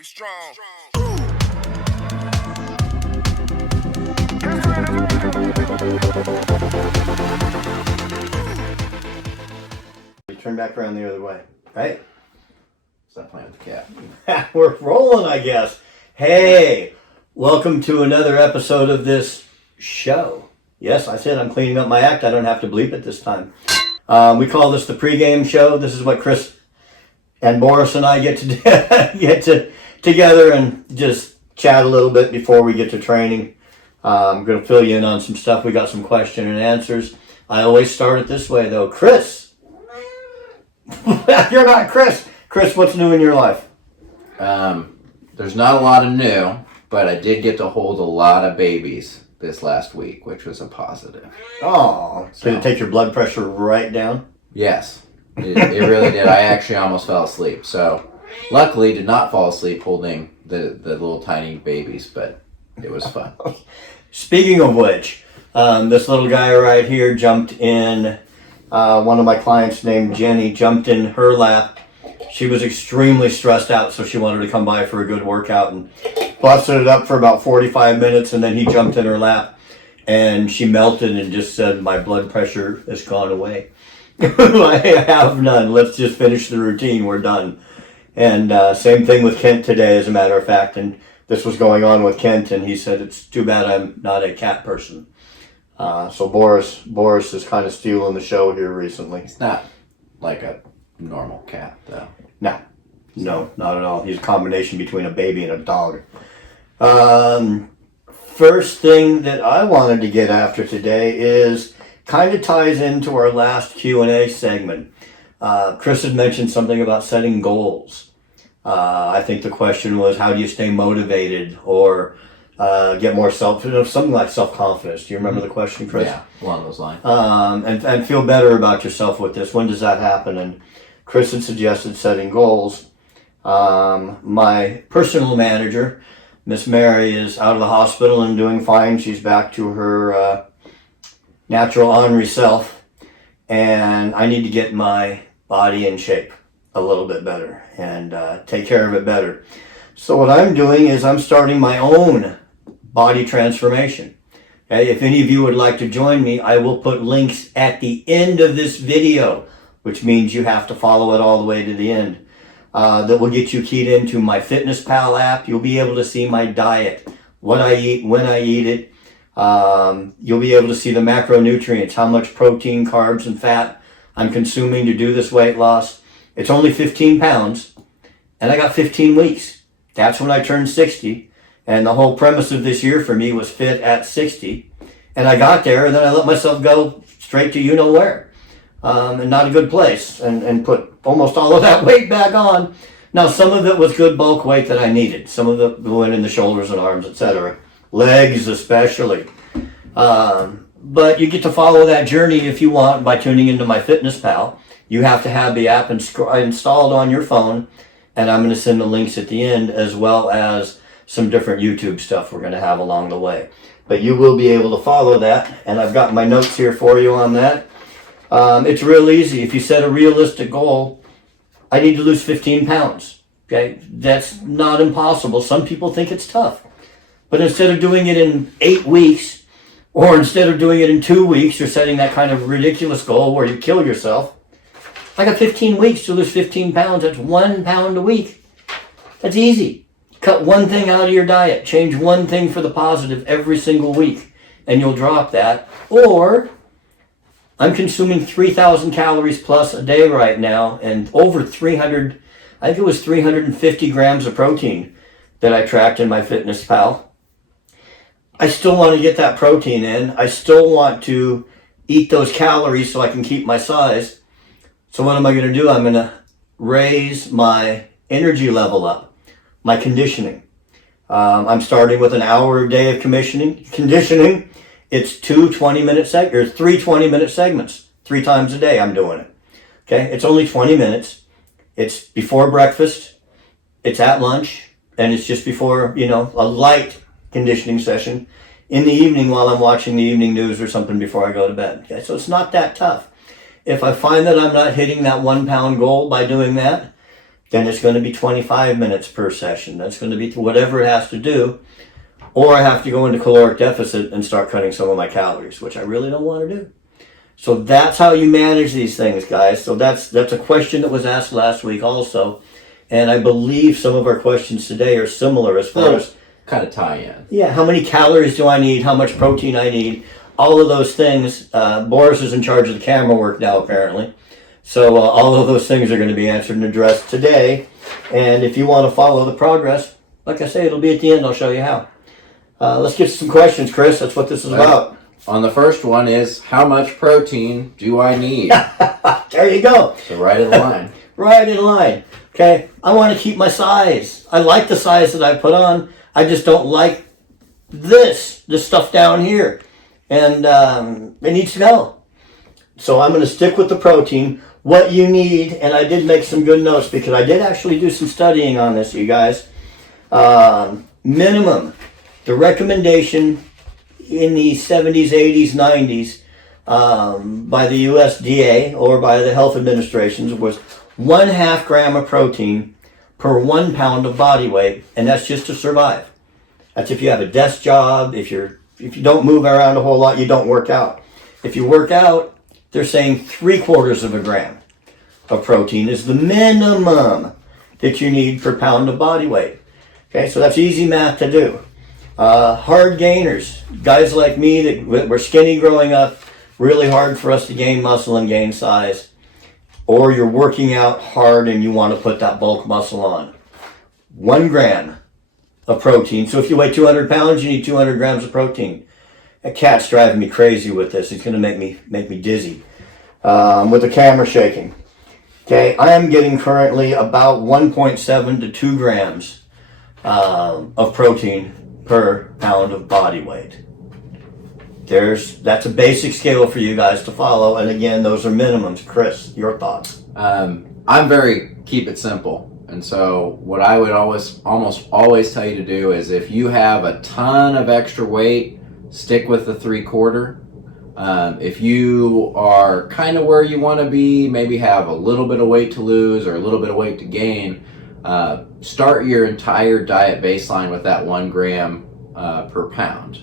Be strong. You turn back around the other way, right? Stop playing with the cat. We're rolling, I guess. Hey, welcome to another episode of this show. Yes, I said I'm cleaning up my act. I don't have to bleep it this time. We call this the Pregame Show. This is what Chris and Boris and I get to together and just chat a little bit before we get to training. I'm going to fill you in on some stuff. We got some question and answers. I always start it this way, though. Chris, you're not Chris. Chris, what's new in your life? There's not a lot of new, but I did get to hold a lot of babies this last week, which was a positive. Oh, did it take your blood pressure right down? Yes, it really did. I actually almost fell asleep. So, luckily, did not fall asleep holding the little tiny babies, but it was fun. Speaking of which, this little guy right here jumped in, one of my clients named Jenny jumped in her lap. She was extremely stressed out, so she wanted to come by for a good workout and busted it up for about 45 minutes, and then he jumped in her lap, and she melted and just said, my blood pressure has gone away. I have none. Let's just finish the routine. We're done. And same thing with Kent today, as a matter of fact, and this was going on with Kent, and he said, it's too bad I'm not a cat person. So Boris is kind of stealing the show here recently. It's not like a normal cat, though. No, not at all. He's a combination between a baby and a dog. First thing that I wanted to get after today is kind of ties into our last Q&A segment. Chris had mentioned something about setting goals. I think the question was, how do you stay motivated or get more something like self-confidence. Do you remember the question, Chris? Yeah, along those lines. And feel better about yourself with this. When does that happen? And Chris had suggested setting goals. My personal manager, Miss Mary, is out of the hospital and doing fine. She's back to her natural ornery self. And I need to get my body in shape a little bit better and take care of it better. So what I'm doing is I'm starting my own body transformation. Okay, if any of you would like to join me, I will put links at the end of this video, which means you have to follow it all the way to the end. That will get you keyed into my FitnessPal app. You'll be able to see my diet, what I eat, when I eat it. You'll be able to see the macronutrients, how much protein, carbs, and fat I'm consuming to do this weight loss. It's only 15 pounds, and I got 15 weeks. That's when I turned 60. And the whole premise of this year for me was fit at 60. And I got there, and then I let myself go straight to you-know-where. And not a good place. And put almost all of that weight back on. Now, some of it was good bulk weight that I needed. Some of it went in the shoulders and arms, etc. Legs especially. But you get to follow that journey if you want by tuning into my FitnessPal. You have to have the app installed on your phone. And I'm going to send the links at the end, as well as some different YouTube stuff we're going to have along the way. But you will be able to follow that, and I've got my notes here for you on that. It's real easy. If you set a realistic goal, I need to lose 15 pounds. Okay, that's not impossible. Some people think it's tough. But instead of doing it in 8 weeks, or instead of doing it in 2 weeks, or setting that kind of ridiculous goal where you kill yourself, I got 15 weeks to lose 15 pounds. That's 1 pound a week. That's easy. Cut one thing out of your diet. Change one thing for the positive every single week, and you'll drop that. Or I'm consuming 3,000 calories plus a day right now, and over 300, I think it was 350 grams of protein that I tracked in my FitnessPal. I still want to get that protein in. I still want to eat those calories so I can keep my size. So what am I going to do? I'm going to raise my energy level up. My conditioning. I'm starting with an hour a day of conditioning. It's 3 20-minute segments. 3 times a day I'm doing it. Okay, it's only 20 minutes. It's before breakfast. It's at lunch, and it's just before, a light conditioning session in the evening while I'm watching the evening news or something before I go to bed. Okay, so it's not that tough. If I find that I'm not hitting that 1 pound goal by doing that, then it's going to be 25 minutes per session. That's going to be whatever it has to do. Or I have to go into caloric deficit and start cutting some of my calories, which I really don't want to do. So that's how you manage these things, guys. So that's a question that was asked last week also. And I believe some of our questions today are similar as far as kind of tie in. Yeah, how many calories do I need? How much protein I need? All of those things. Boris is in charge of the camera work now, apparently. So all of those things are going to be answered and addressed today. And if you want to follow the progress, like I say, it'll be at the end. I'll show you how. Let's get some questions, Chris. That's what this is about. On the first one is, how much protein do I need? There you go. So right in line. Right in line. Okay, I want to keep my size. I like the size that I put on. I just don't like this stuff down here. And it needs to go. So I'm going to stick with the protein. What you need, and I did make some good notes because I did actually do some studying on this, you guys. Minimum, the recommendation in the 70s, 80s, 90s by the USDA or by the health administrations was 1/2 gram of protein per 1 pound of body weight, and that's just to survive. That's if you have a desk job, if you don't move around a whole lot, you don't work out. If you work out, they're saying 3/4 of a gram of protein is the minimum that you need per pound of body weight. Okay, so that's easy math to do. Hard gainers, guys like me that were skinny growing up, really hard for us to gain muscle and gain size. Or you're working out hard and you want to put that bulk muscle on. 1 gram of protein. So if you weigh 200 pounds, you need 200 grams of protein. A cat's driving me crazy with this. It's going to make me dizzy with the camera shaking. Okay, I am getting currently about 1.7 to 2 grams of protein per pound of body weight. That's a basic scale for you guys to follow, and again, those are minimums. Chris, your thoughts? I'm very keep it simple, and so what I would almost always tell you to do is if you have a ton of extra weight, stick with the 3/4. If you are kind of where you want to be, maybe have a little bit of weight to lose or a little bit of weight to gain, start your entire diet baseline with that 1 gram per pound.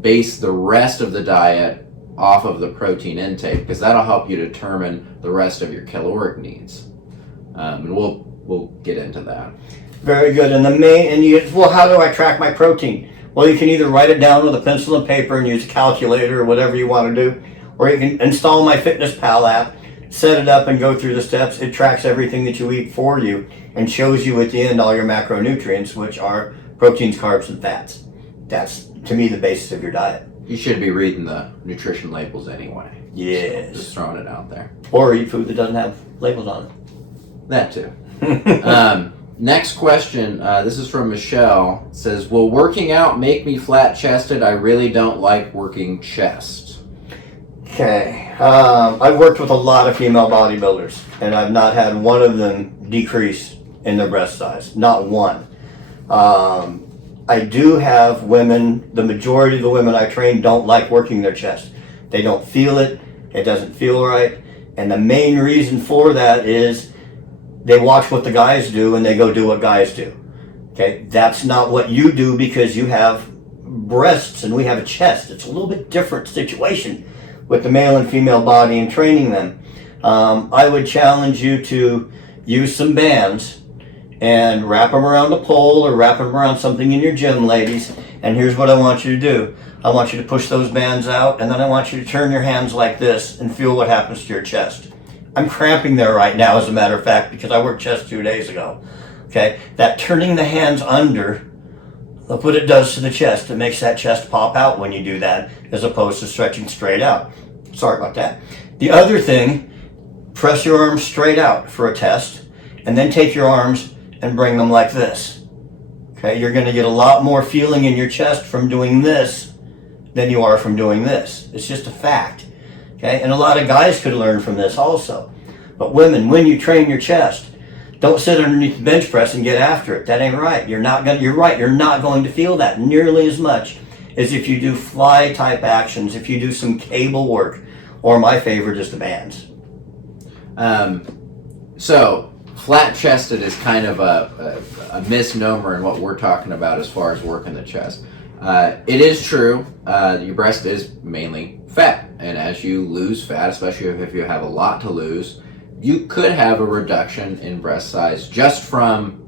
Base the rest of the diet off of the protein intake, because that'll help you determine the rest of your caloric needs. And we'll get into that. Very good. And how do I track my protein? Well, you can either write it down with a pencil and paper and use a calculator or whatever you want to do, or you can install my FitnessPal app, set it up and go through the steps. It tracks everything that you eat for you and shows you at the end all your macronutrients, which are proteins, carbs, and fats. That's, to me, the basis of your diet. You should be reading the nutrition labels anyway. Yes. Just throwing it out there. Or eat food that doesn't have labels on it. That too. Next question, this is from Michelle. It says, will working out make me flat-chested? I really don't like working chest. Okay. I've worked with a lot of female bodybuilders, and I've not had one of them decrease in their breast size. Not one. I do have women, the majority of the women I train don't like working their chest. They don't feel it. It doesn't feel right. And the main reason for that is they watch what the guys do and they go do what guys do. Okay, that's not what you do because you have breasts and we have a chest. It's a little bit different situation with the male and female body and training them. I would challenge you to use some bands and wrap them around a pole or wrap them around something in your gym, ladies. And here's what I want you to do. I want you to push those bands out, and then I want you to turn your hands like this and feel what happens to your chest. I'm cramping there right now, as a matter of fact, because I worked chest 2 days ago. Okay, that turning the hands under, look what it does to the chest. It makes that chest pop out when you do that, as opposed to stretching straight out. Sorry about that. The other thing, press your arms straight out for a test, and then take your arms and bring them like this. Okay, you're going to get a lot more feeling in your chest from doing this than you are from doing this. It's just a fact. Okay, and a lot of guys could learn from this also. But women, when you train your chest, don't sit underneath the bench press and get after it. That ain't right. You're right. You're not going to feel that nearly as much as if you do fly type actions, if you do some cable work, or my favorite is the bands. So flat-chested is kind of a misnomer in what we're talking about as far as working the chest. It is true, your breast is mainly fat, and as you lose fat, especially if you have a lot to lose, you could have a reduction in breast size just from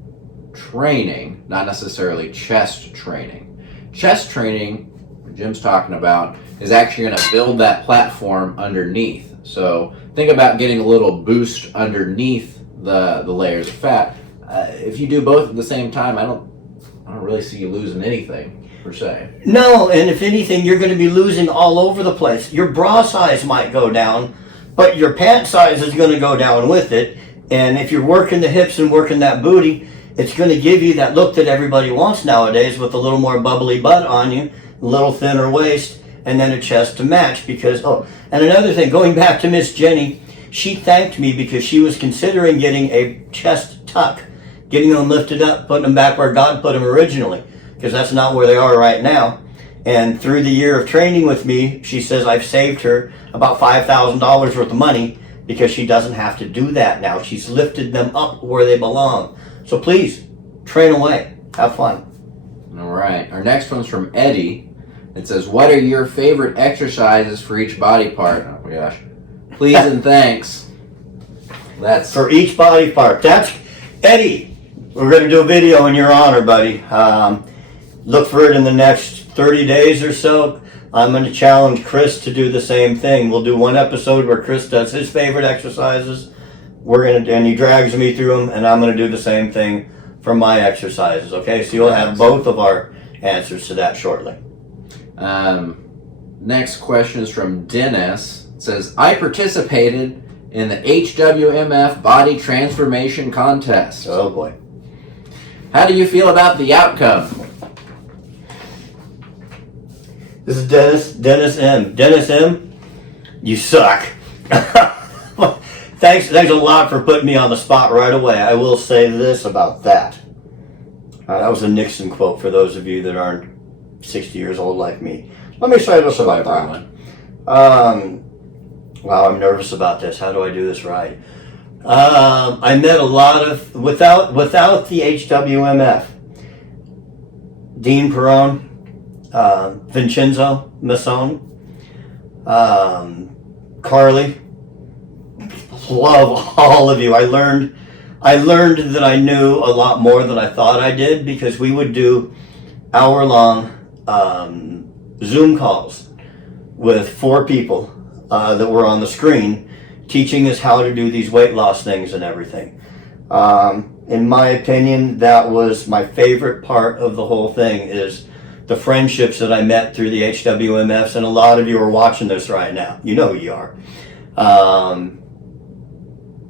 training, not necessarily chest training. Chest training, what Jim's talking about, is actually going to build that platform underneath. So think about getting a little boost underneath the layers of fat. If you do both at the same time, I don't really see you losing anything per se. No, and if anything, you're going to be losing all over the place. Your bra size might go down, but your pant size is going to go down with it. And if you're working the hips and working that booty, it's going to give you that look that everybody wants nowadays, with a little more bubbly butt on you, a little thinner waist, and then a chest to match. Because, and another thing, going back to Miss Jenny, she thanked me because she was considering getting a chest tuck, getting them lifted up, putting them back where God put them originally, because that's not where they are right now. And through the year of training with me, she says I've saved her about $5,000 worth of money, because she doesn't have to do that now. She's lifted them up where they belong. So please, train away. Have fun. All right. Our next one's from Eddie. It says, what are your favorite exercises for each body part? Oh my gosh. Please and thanks. That's for each body part. That's Eddie. We're going to do a video in your honor, buddy. Look for it in the next 30 days or so. I'm going to challenge Chris to do the same thing. We'll do one episode where Chris does his favorite exercises. And he drags me through them, and I'm going to do the same thing for my exercises. Okay, so you'll have both of our answers to that shortly. Next question is from Dennis. It says, I participated in the HWMF Body Transformation Contest. Oh boy. How do you feel about the outcome? This is Dennis M. Dennis M, you suck. Thanks a lot for putting me on the spot right away. I will say this about that. That was a Nixon quote for those of you that aren't 60 years old like me. Let me say this about that. Wow, I'm nervous about this. How do I do this right? I met a lot of, without the HWMF, Dean Perone, Vincenzo Massone, Carly. Love all of you. I learned that I knew a lot more than I thought I did, because we would do hour-long Zoom calls with 4 people that were on the screen, teaching us how to do these weight loss things and everything. In my opinion, that was my favorite part of the whole thing, is the friendships that I met through the HWMFs, and a lot of you are watching this right now. You know who you are.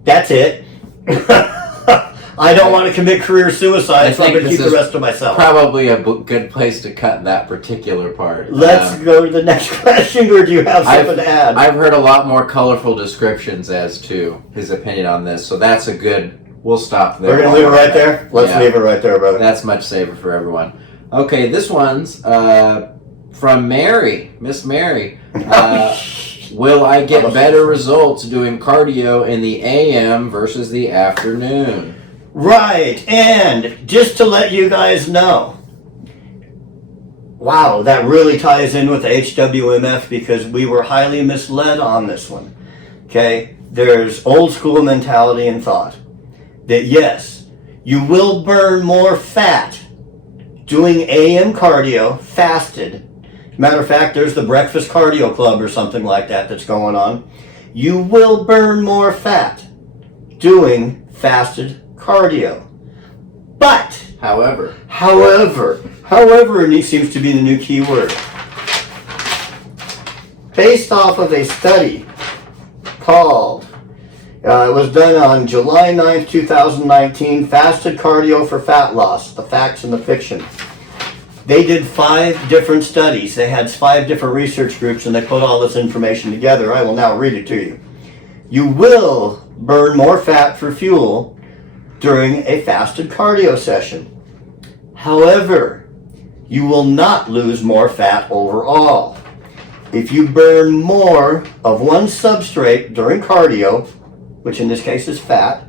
That's it. I don't want to commit career suicide, so I'm going to keep the rest to myself. Probably a good place to cut that particular part. Let's go to the next question, or do you have something to add? I've heard a lot more colorful descriptions as to his opinion on this, so that's a good, we'll stop there. We're going to leave it right there? Let's leave it right there, brother. That's much safer for everyone. Okay, this one's from Mary, Miss Mary. Will I get better results doing cardio in the AM versus the afternoon? Right, and just to let you guys know, wow, that really ties in with the HWMF, because we were highly misled on this one. Okay, there's old school mentality and thought that yes, you will burn more fat doing AM cardio fasted. Matter of fact, there's the Breakfast Cardio Club or something like that that's going on. You will burn more fat doing fasted cardio. But, however, and he seems to be the new key word, based off of a study called, it was done on July 9th, 2019, Fasted Cardio for Fat Loss, the Facts and the Fiction. They did 5 different studies. They had 5 different research groups, and they put all this information together. I will now read it to you. You will burn more fat for fuel during a fasted cardio session. However, you will not lose more fat overall. If you burn more of one substrate during cardio, which in this case is fat,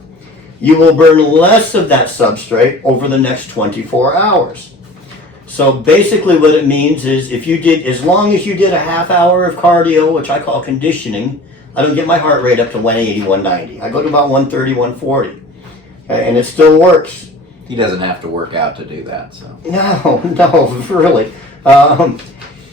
you will burn less of that substrate over the next 24 hours. So basically what it means is if you did, as long as you did a half hour of cardio, which I call conditioning, I don't get my heart rate up to 180, 190. I go to about 130, 140. Okay, and it still works. He doesn't have to work out to do that, so. No, really.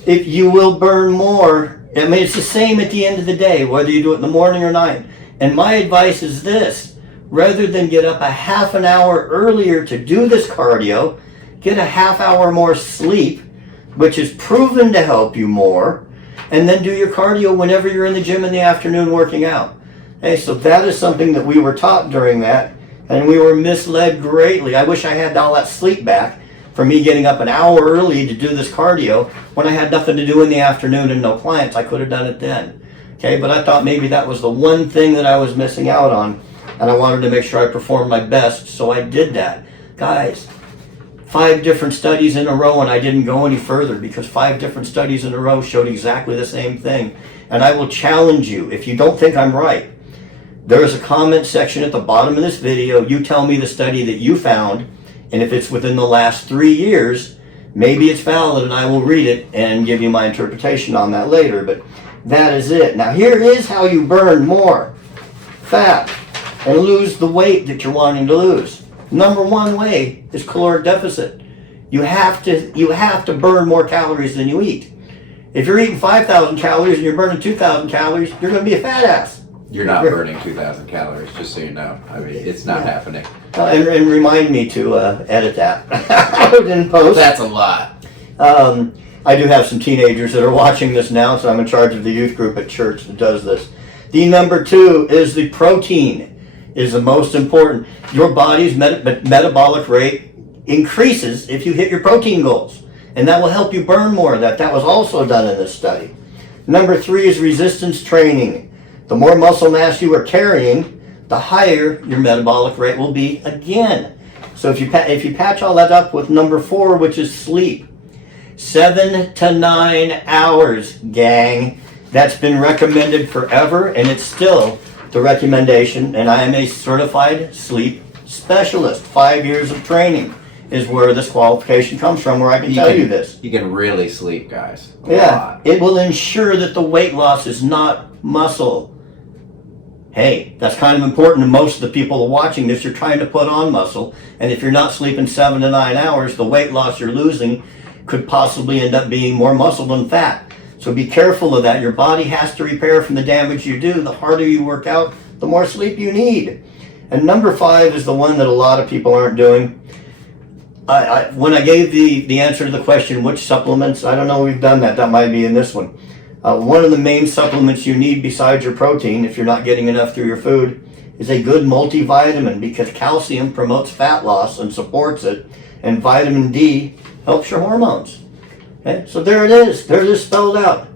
If you will burn more, I mean, it's the same at the end of the day, whether you do it in the morning or night. And my advice is this: rather than get up a half an hour earlier to do this cardio, get a half hour more sleep, which is proven to help you more, and then do your cardio whenever you're in the gym in the afternoon working out. Okay, so that is something that we were taught during that, and we were misled greatly. I wish I had all that sleep back for me getting up an hour early to do this cardio when I had nothing to do in the afternoon and no clients. I could have done it then. Okay, but I thought maybe that was the one thing that I was missing out on, and I wanted to make sure I performed my best, so I did that. Guys, 5 different studies in a row, and I didn't go any further because 5 different studies in a row showed exactly the same thing. And I will challenge you, if you don't think I'm right, there is a comment section at the bottom of this video. You tell me the study that you found, and if it's within the last 3 years, maybe it's valid, and I will read it and give you my interpretation on that later. But that is it. Now here is how you burn more fat and lose the weight that you're wanting to lose. Number 1 way is caloric deficit. You have to burn more calories than you eat. If you're eating 5,000 calories and you're burning 2,000 calories, you're going to be a fat ass. You're not burning 2,000 calories, just so you know. I mean, it's not happening. And remind me to edit that out in post. That's a lot. I do have some teenagers that are watching this now, so I'm in charge of the youth group at church that does this. The number 2 is the protein is the most important. Your body's metabolic rate increases if you hit your protein goals, and that will help you burn more of that. That was also done in this study. Number 3 is resistance training. The more muscle mass you are carrying, the higher your metabolic rate will be again. So if you patch all that up with number 4, which is sleep, 7 to 9 hours, gang. That's been recommended forever, and it's still the recommendation. And I am a certified sleep specialist. 5 years of training is where this qualification comes from, where I can tell you this. You can really sleep, guys. A lot. It will ensure that the weight loss is not muscle. Hey, that's kind of important to most of the people watching this. You're trying to put on muscle, and if you're not sleeping 7 to 9 hours, the weight loss you're losing could possibly end up being more muscle than fat. So be careful of that. Your body has to repair from the damage you do. The harder you work out, the more sleep you need. And number 5 is the one that a lot of people aren't doing. When I gave the answer to the question, which supplements, I don't know we've done that. That might be in this one. One of the main supplements you need besides your protein, if you're not getting enough through your food, is a good multivitamin, because calcium promotes fat loss and supports it, and vitamin D helps your hormones. Okay, so there it is. There it is spelled out.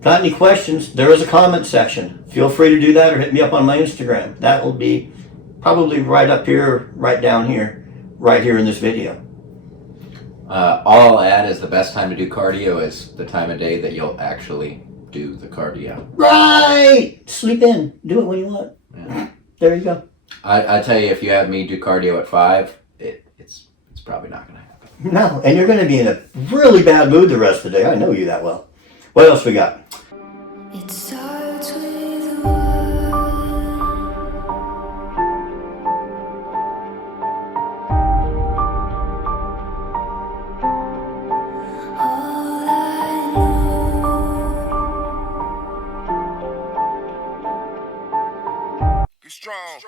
Got any questions? There is a comment section. Feel free to do that, or hit me up on my Instagram. That will be probably right up here, right down here, right here in this video. All I'll add is the best time to do cardio is the time of day that you'll actually do the cardio. Right! Sleep in. Do it when you want. Yeah. There you go. I tell you, if you have me do cardio at 5, it's probably not going to happen. No, and you're going to be in a really bad mood the rest of the day. I know you that well. What else we got? It starts with a word. All I know. Be strong.